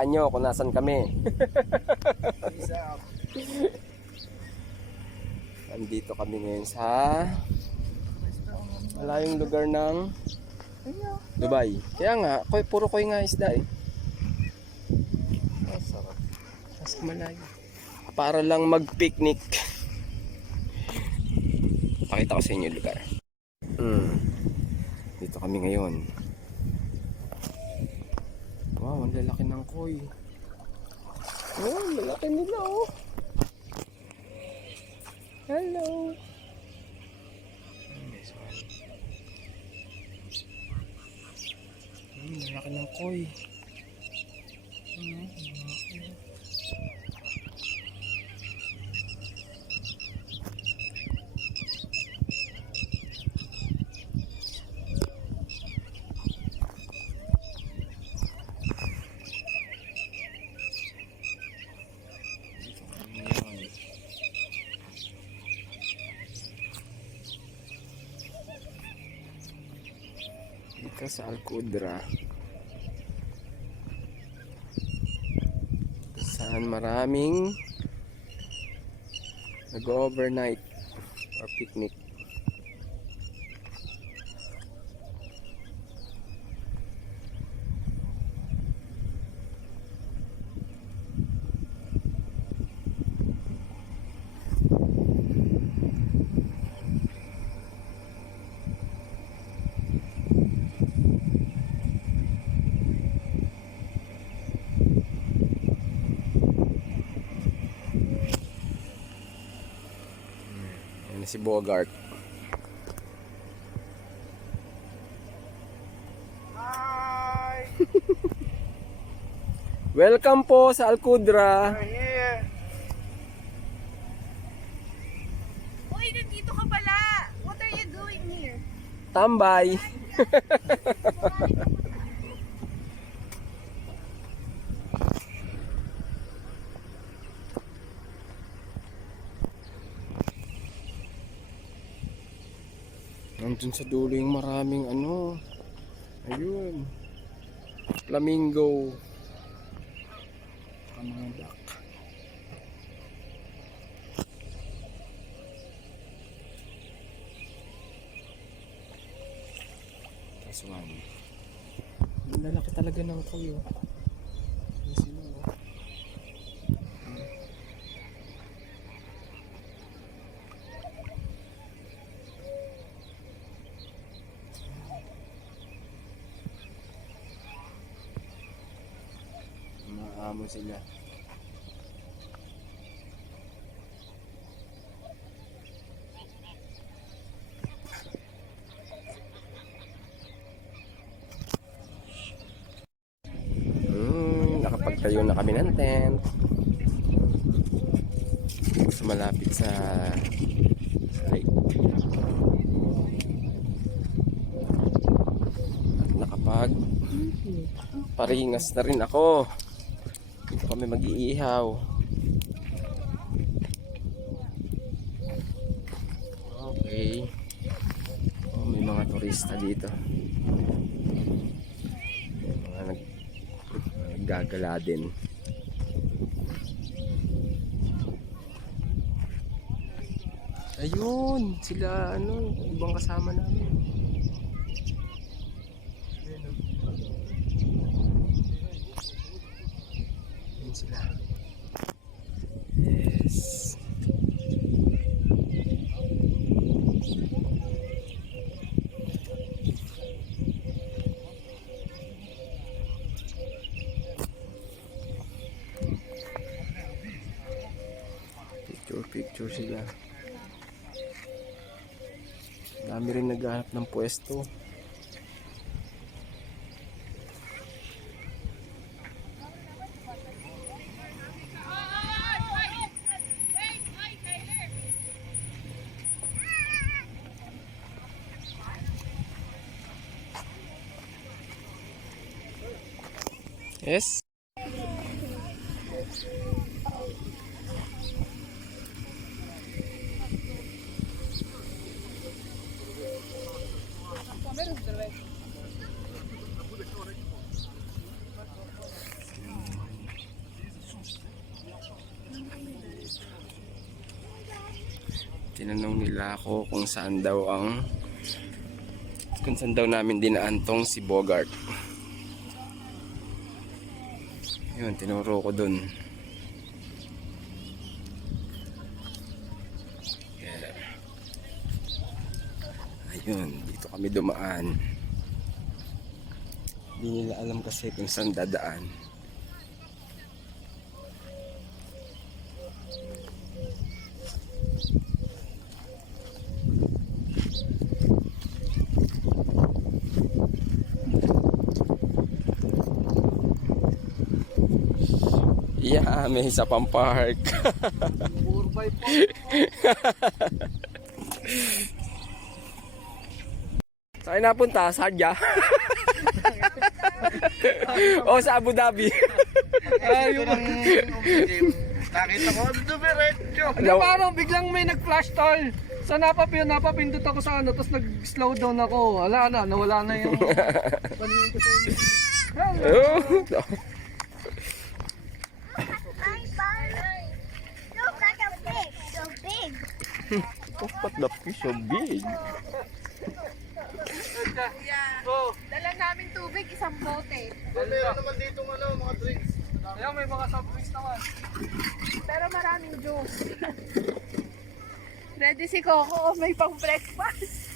hulaan nyo kung nasan kami. Nandito kami ngayon sa malayong lugar ng Dubai. Kaya nga, puro koy nga isda eh. Sarap. Nasa malayo. Para lang mag-picnic. Pakita ko sa inyo yung lugar. Dito kami ngayon. Wow, ang lalaki ng koy. Oh, lalaki nila oh. Hello. This one. Lalaki ng koy. Dito sa Al-Qudra, saan maraming nag-overnight or picnic. Si Bogart. Hi! Welcome po sa Al-Qudra. We're here. Uy, nandito ka pala! What are you doing here? Tambay. Nandun sa dulo yung maraming ano. Ayun. Flamingo. Saka mga duck. This one. Ang lalaki talaga ng kuyo. Yan sila oh. Maamo sila. Nakapagtayo na kami ng tent. So, malapit sa lake. At nakapag paringas na rin ako. Dito kami mag-iihaw. Okay. Oh, may mga turista dito. May mga naggagala din. Ayun, sila ano, ibang kasama namin. Ayun, ayun sila. Yes. Picture sila. Dami rin naghahanap ng pwesto. Yes. Tinanong nila ako kung saan daw namin dinaan tong si Bogart. Yun, tinuro ko dun. Yeah. Ayun, dito kami dumaan. Hindi nila alam kasi kung saan dadaan. Yeah, may isa pang park. 4x4. Saan napunta? Sadya? O sa Abu Dhabi? Yung nakita ko, dumiretso. Parang biglang may nag-flash tall. So napapindot ako sa ano, tapos nag-slow down ako. Wala na, nawala na yung paningin ko sa inyo. Oh. Look at the fish, so big. Oh, but the fish so big. Oh, Dala namin tubig, isang bote. Meron naman dito mga drinks. ayan, may mga soft drinks naman. Pero maraming juice. Ready si Coco, may pang breakfast.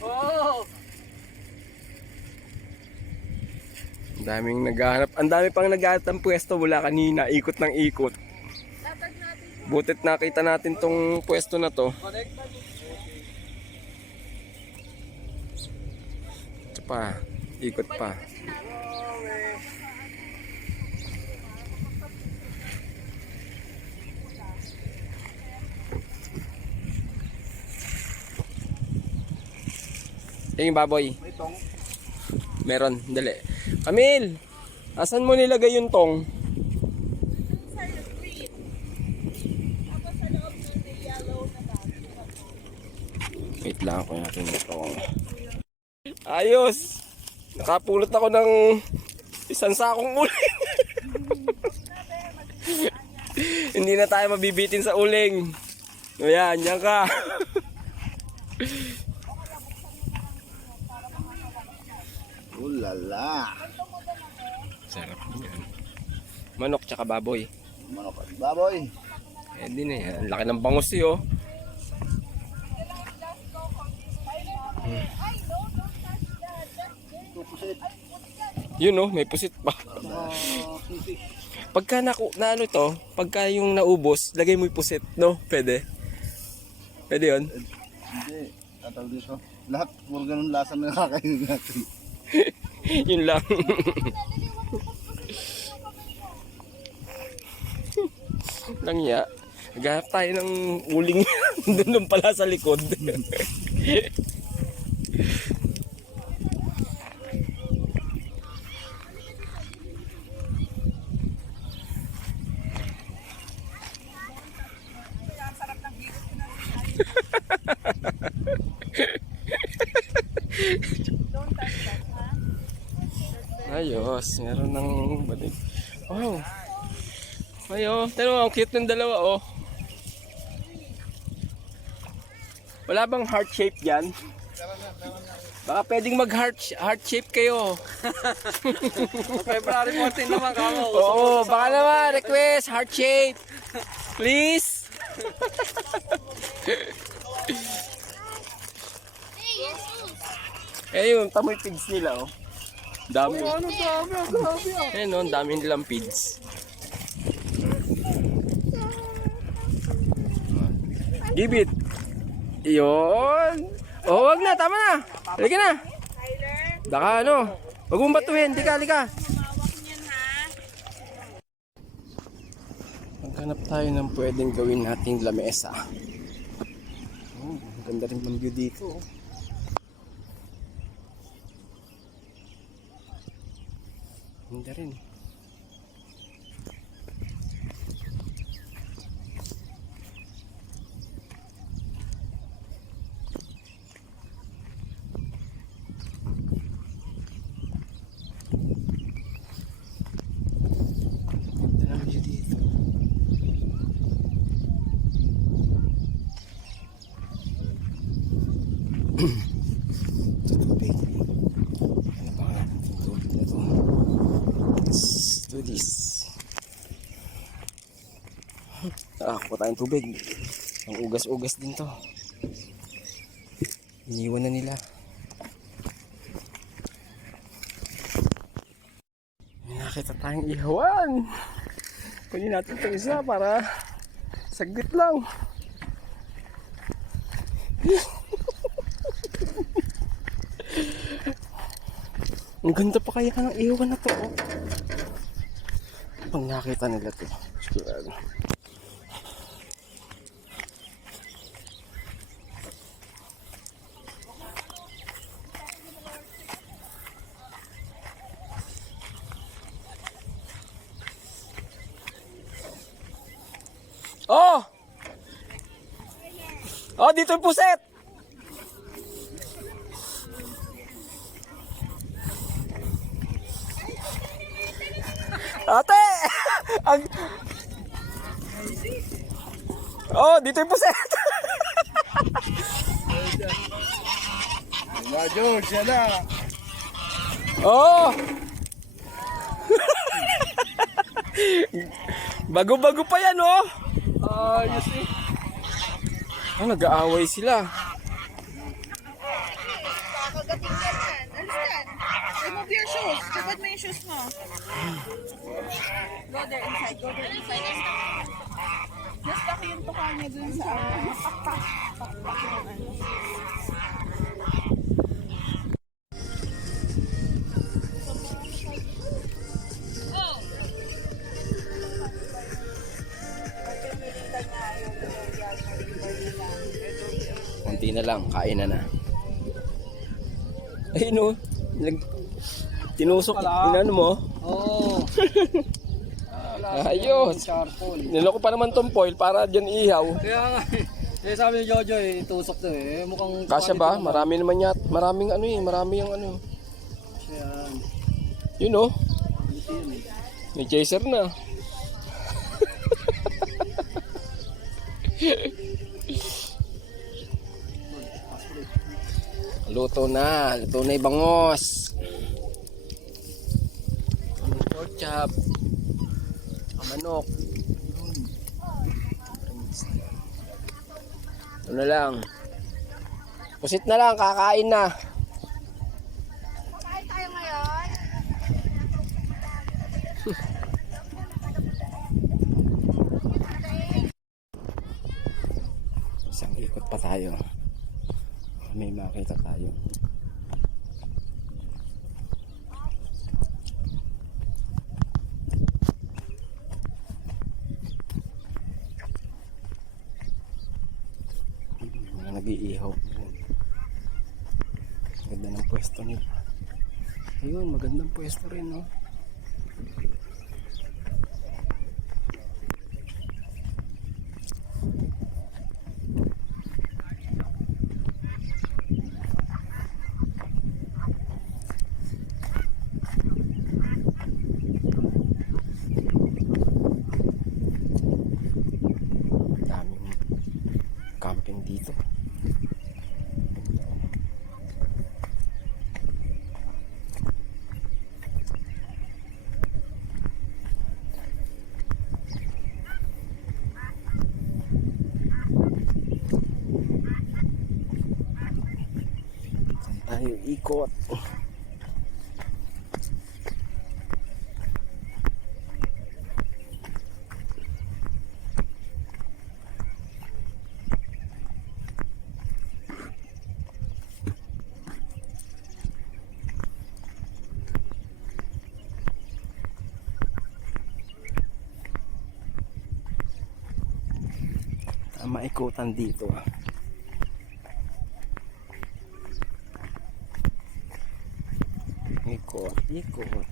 Oh, Ang dami pang naghahanap ng pwesto mula kanina, ikot ng ikot. Dapat natin Butit nakita natin tong pwesto na to. Ito pa, ikot pa. Yung baboy. May tong. Meron, dali. Camille, asan mo nilagay yung tong? sa green. Tapos sa loob ng yellow na bag. Wait lang ako natin yung tong. Ayos! Nakapulot ako ng isang sakong uling. Hindi na tayo mabibitin sa uling. Ayan, yan ka. Ulala. Sarap yan. Manok tsaka baboy. Manok at baboy. Eh di na yan. Laki ng bangus eh oh. Tupusit. Yun oh, may pusit pa. Sisi. Pagka na ano to, pagka yung naubos, lagay mo yung pusit, no? Pwede. Pwede yun. Hindi. Tatawag dito. Lahat puro ganun lasa na nakakainin natin. Yun lang. Lang ya. Naghanap tayo ng uling doon pala sa likod. Ayos, meron ng banig. Wow. Ayo, pero ang cute ng dalawa oh. Wala bang heart shape diyan? Baka pwedeng mag heart shape kayo. February 14 naman kamo. Oo, baka naman request heart shape. Please. Eh yung tamoy pigs nila oh. Dami. Ano dami, grabe ah. Ayun oh, ang dami nilang pigs. Give it. Iyon. Oh, wag na, tama na. Halika na. Baka ano, wag mong batuhin, halika. Maghanap tayo ng pwedeng gawin nating lamesa. Oh, ang ganda rin ng view dito. Ganda rin. Ganda ng view dito. Tubig. Ano ba nga natin tubig na to? Let's do this. Nakakuha tayong tubig. Ang ugas-ugas din to. Iniwan na nila. May nakita tayong ihawan. Kunin natin ito isa para saglit lang. Ang ganda pa kaya ng ihawan na to. Oh. Pag nakita nila to. Sigurado. Oh! Oh, dito yung puset! Ate! Ang... Oh, dito yung puset! Mga George, yan na. Oh! Bago-bago pa yan, oh! Ayos eh. Ah, nag-aaway sila. Kakagating ka yan. Alis yan. Remove your shoes. Sabad mo yung shoes mo. Go there inside. Go there inside. Just lock yung tuka niya dun sa pakpak. Pakpak yung ano. Kunti na lang, kain na. Ay no, tinusok, inano mo? Oo. Ayos. Charcoal. Niloko pa naman tong foil para dyan ihaw. Kaya nga eh. Kaya sabi ni Jojo eh, tusok to eh. Mukhang... Kasya ba? Marami naman yat. Maraming ano eh, marami yung ano. Yan. Yun oh. May chaser na. Luto na yung bangos. Pork chop. Manok. Ito na lang. Pusit na lang, kakain na. Kain tayo ngayon. Isang ikot pa tayo. May makita tayo. Mga nag-iihaw. Ganda ng pwesto nila. Ayun, magandang pwesto rin, no? Daming camping dito. Saan tayo ikot? Maikutan dito. Ikot, ikot.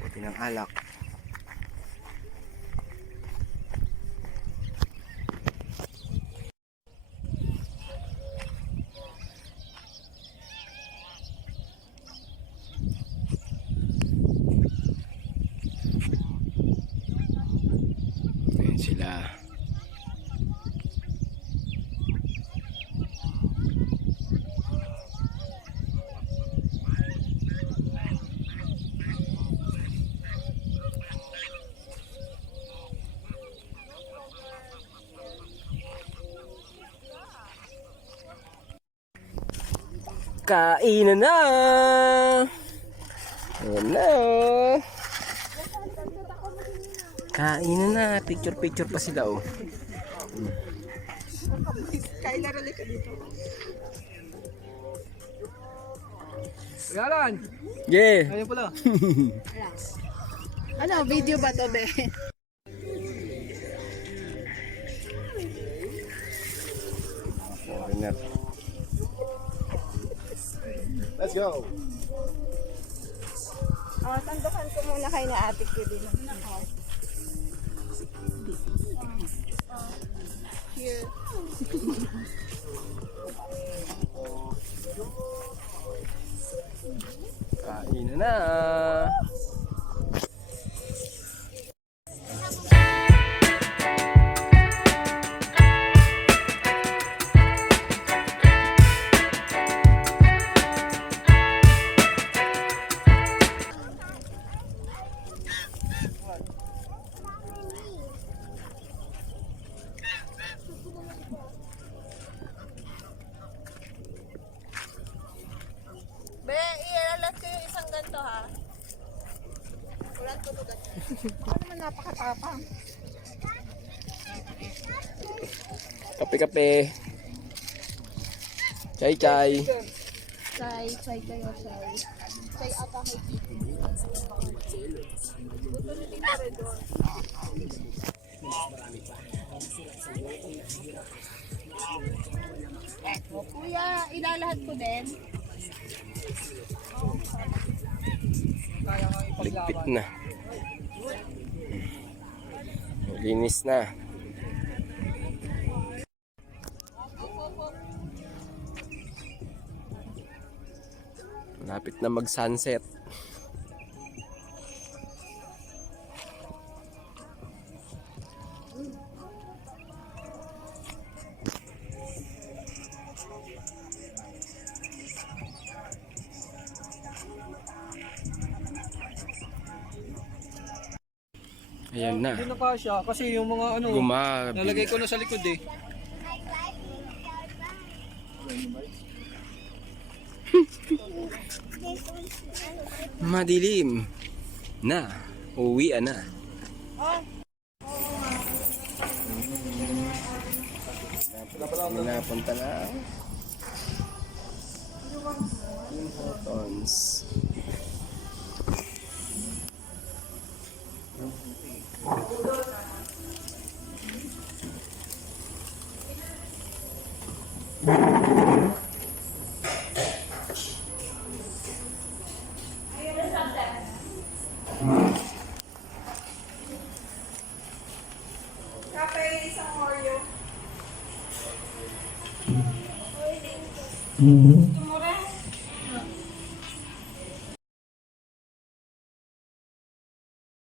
Buti ng alak. Kainan na! Ayan na oh. Kainan na. Picture pa sila oh. Kyla, rally ka dito. Yalan! Yeah! Ayun pala. Ano, video ba to, be? Foreigner. Let's go. Tandukan ko muna kayo na ate ko din. Here. Kainan na! Be, i-alat ko yung isang ganito ha. Ulat ko to ganito. Ano naman napakatapang. Kape-kape. Chay-chay. Chai kayo, chai. Chai ata kay Titi. Buto ni Tita Redon. Kuya, ilalahat ko din. Ligpit na. Linis na. Malapit na mag-sunset. Ayan na. Hindi na kasya kasi yung mga ano, Gumabi. nalagay ko na sa likod eh. Madilim na. Uwi na. Napunta na. Yung photons. Kape, isang Oreo.